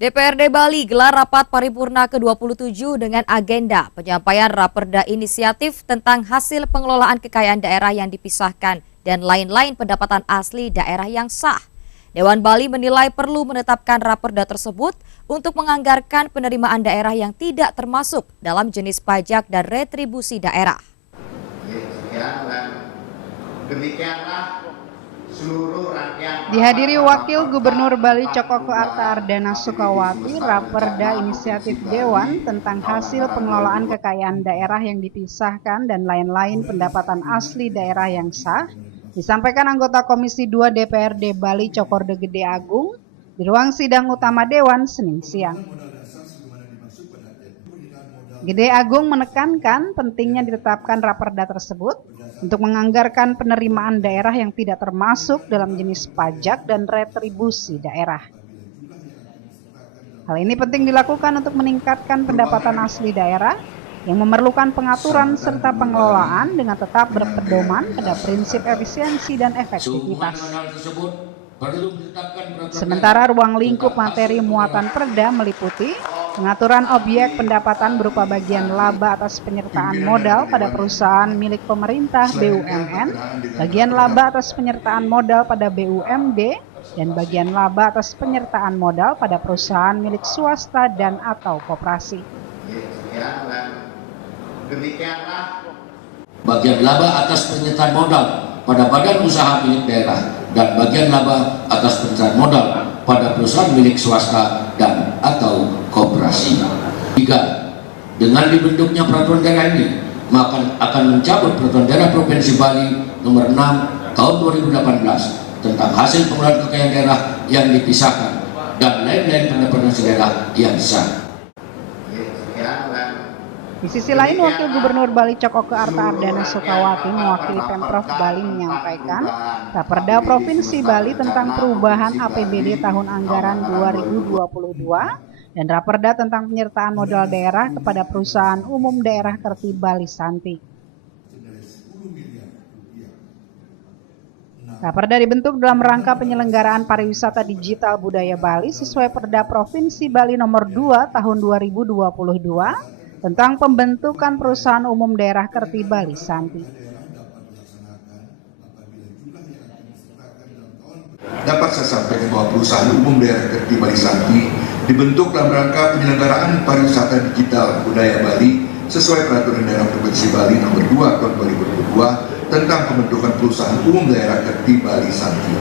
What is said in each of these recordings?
DPRD Bali gelar rapat paripurna ke-27 dengan agenda penyampaian Raperda Inisiatif tentang hasil pengelolaan kekayaan daerah yang dipisahkan dan lain-lain pendapatan asli daerah yang sah. Dewan Bali menilai perlu menetapkan Raperda tersebut untuk menganggarkan penerimaan daerah yang tidak termasuk dalam jenis pajak dan retribusi daerah. Demikianlah seluruh rakyat. Dihadiri Wakil Gubernur Bali Cokoko Arta Ardana Sukawati, Raperda Inisiatif Dewan tentang hasil pengelolaan kekayaan daerah yang dipisahkan dan lain-lain pendapatan asli daerah yang sah, disampaikan anggota Komisi 2 DPRD Bali Cokorda Gede Agung di ruang sidang utama Dewan Senin siang. Gede Agung menekankan pentingnya ditetapkan Raperda tersebut untuk menganggarkan penerimaan daerah yang tidak termasuk dalam jenis pajak dan retribusi daerah. Hal ini penting dilakukan untuk meningkatkan pendapatan asli daerah yang memerlukan pengaturan serta pengelolaan dengan tetap berpedoman pada prinsip efisiensi dan efektivitas. Sementara ruang lingkup materi muatan perda meliputi pengaturan objek pendapatan berupa bagian laba atas penyertaan modal pada perusahaan milik pemerintah BUMN, bagian laba atas penyertaan modal pada BUMD, dan bagian laba atas penyertaan modal pada perusahaan milik swasta dan atau koperasi. Bagian laba atas penyertaan modal pada badan usaha milik daerah dan bagian laba atas penyertaan modal pada perusahaan milik swasta dan atau koperasi. 3. Dengan dibentuknya peraturan daerah ini, maka akan mencabut peraturan daerah Provinsi Bali nomor 6 tahun 2018 tentang hasil pengelolaan kekayaan daerah yang dipisahkan dan lain-lain pendapatan daerah yang sah. Di sisi lain, Wakil Gubernur Bali Cokoko Arta Ardana Sukawati mewakili Pemprov Bali menyampaikan Raperda Provinsi Bali tentang perubahan APBD tahun anggaran 2022 dan Raperda tentang penyertaan modal daerah kepada perusahaan umum daerah Kerti Bali Santi. Raperda dibentuk dalam rangka penyelenggaraan pariwisata digital budaya Bali sesuai Perda Provinsi Bali nomor 2 tahun 2022 tentang pembentukan perusahaan umum daerah Kerti Bali Santi. Dapat saya sampaikan bahwa perusahaan umum daerah Kerti Bali Santi dibentuk dalam rangka penyelenggaraan pariwisata digital budaya Bali sesuai Peraturan Daerah Provinsi Bali nomor 2 tahun 2022 tentang pembentukan perusahaan umum daerah Kerti Bali Santi.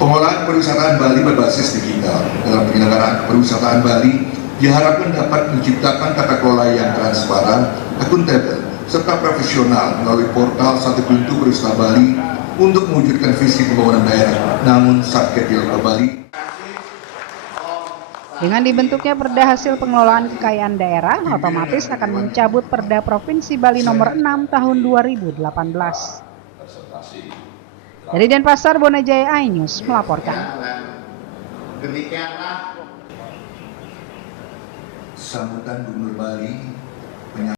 Pengolahan pariwisataan Bali berbasis digital dalam penyelenggaraan pariwisataan Bali diharapkan dapat menciptakan tata kelola yang transparan, akuntabel, serta profesional melalui portal Satu Pintu Pariwisata Bali untuk mewujudkan visi pembangunan daerah, namun Satketil Bali. Dengan dibentuknya Perda hasil pengelolaan kekayaan daerah, otomatis akan mencabut Perda Provinsi Bali nomor 6 tahun 2018. Dari Denpasar, Bonajaya iNews melaporkan. Sambutan Gubernur Bali